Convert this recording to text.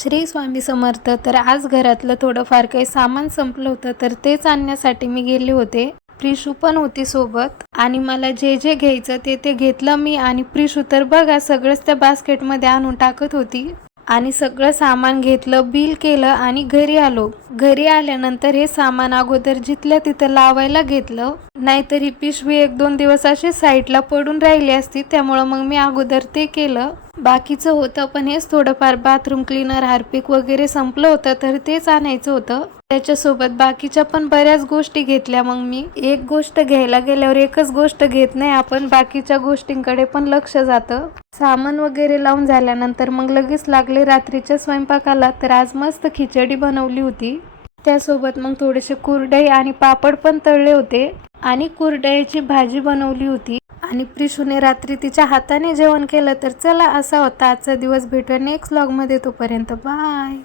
श्री स्वामी समर्थ. तर आज घरातलं थोडंफार काही सामान संपलं होतं, तर तेच आणण्यासाठी मी गेले होते. प्रिशू पण होती सोबत आणि मला जे जे घ्यायचं ते घेतलं मी. आणि प्रिशू तर बघा सगळंच त्या बास्केटमध्ये आणून टाकत होती आणि सगळं सामान घेतलं, बिल केलं आणि घरी आलो. घरी आल्यानंतर हे सामान अगोदर जिथल्या तिथं लावायला घेतलं, नाहीतर ही पिशवी 1-2 दिवस अशी साईडला पडून राहिली असती. त्यामुळं मग मी अगोदर ते केलं. बाकीचं होतं पण हेच थोडंफार बाथरूम क्लीनर, हार्पिक वगैरे संपलं होतं, तर तेच आणायचं होतं. त्याच्यासोबत बाकीच्या पण बऱ्याच गोष्टी घेतल्या. मग मी एक गोष्ट घ्यायला गेल्यावर एकच गोष्ट घेत नाही आपण, बाकीच्या गोष्टींकडे पण लक्ष जातं. सामान वगैरे लावून झाल्यानंतर मग लगेच लागले रात्रीच्या स्वयंपाकाला. तर आज मस्त खिचडी बनवली होती. त्यासोबत मग थोडेसे कुरडई आणि पापड पण तळले होते आणि कुरडईची भाजी बनवली होती. आणि प्रिशूने रात्री तिच्या हाताने जेवण केलं. तर चला, असा होता आजचा दिवस. भेटूया नेक्स्ट व्लॉगमध्ये. तोपर्यंत बाय.